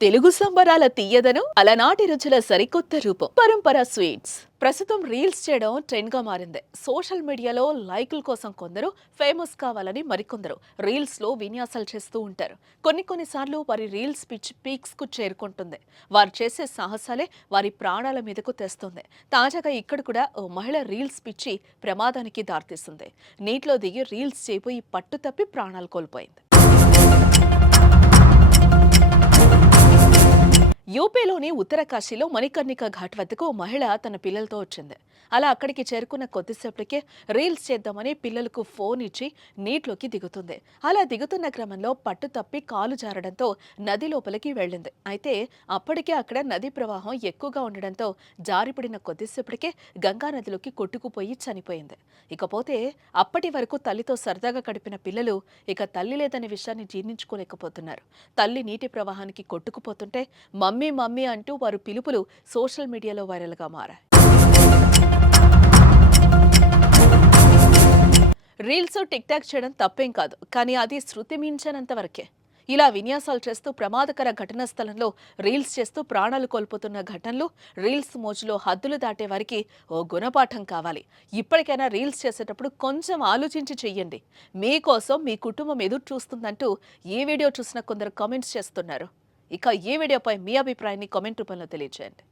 తెలుగు సంబరాల తీయదనం అలనాటి రుచుల సరికొత్త రూపం పరంపర స్వీట్స్ ప్రస్తుతం రీల్స్ చేయడం ట్రెండ్ గా మారింది. సోషల్ మీడియాలో లైకుల కోసం కొందరు, ఫేమస్ కావాలని మరికొందరు రీల్స్ లో విన్యాసాలు చేస్తూ ఉంటారు. కొన్నిసార్లు వారి రీల్స్ పిచ్ పీక్స్ కు చేరుకుంటుంది. వారు చేసే సాహసాలే వారి ప్రాణాల మీదకు తెస్తుంది. తాజాగా ఇక్కడ కూడా ఓ మహిళ రీల్స్ పిచ్చి ప్రమాదానికి దారితీస్తుంది. నీటిలో దిగి రీల్స్ చేయబోయి పట్టు తప్పి ప్రాణాలు కోల్పోయింది. యూపీలోని ఉత్తరకాశీలో మణికర్ణిక ఘాట్ వద్దకు ఓ మహిళ తన పిల్లలతో వచ్చింది. అలా అక్కడికి చేరుకున్న కొద్దిసేపటికే రీల్స్ చేద్దామని పిల్లలకు ఫోన్ ఇచ్చి నీటిలోకి దిగుతుంది. అలా దిగుతున్న క్రమంలో పట్టు తప్పి కాలు జారడంతో నది లోపలికి వెళ్ళింది. అయితే అప్పటికే అక్కడ నది ప్రవాహం ఎక్కువగా ఉండడంతో జారిపడిన కొద్దిసేపటికే గంగా నదిలోకి కొట్టుకుపోయి చనిపోయింది. ఇకపోతే అప్పటి వరకు తల్లితో సరదాగా గడిపిన పిల్లలు ఇక తల్లి లేదనే విషయాన్ని జీర్ణించుకోలేకపోతున్నారు. తల్లి నీటి ప్రవాహానికి కొట్టుకుపోతుంటే మమ్మీ మమ్మీ అంటూ వారు పిలుపులు సోషల్ మీడియాలో వైరల్గా మారాయి. రీల్స్ టిక్ టాక్ చేయడం తప్పేం కాదు, కానీ అది శృతి మించనంత వరకే. ఇలా విన్యాసాలు చేస్తూ ప్రమాదకర ఘటనా స్థలంలో రీల్స్ చేస్తూ ప్రాణాలు కోల్పోతున్న ఘటనలు, రీల్స్ మోజులో హద్దులు దాటే వారికి ఓ గుణపాఠం కావాలి. ఇప్పటికైనా రీల్స్ చేసేటప్పుడు కొంచెం ఆలోచించి చెయ్యండి. మీకోసం మీ కుటుంబం ఎదురు చూస్తుందంటూ ఈ వీడియో చూసిన కొందరు కామెంట్స్ చేస్తున్నారు. ఇక ఈ వీడియోపై మీ అభిప్రాయాన్ని కామెంట్ రూపంలో తెలియజేయండి.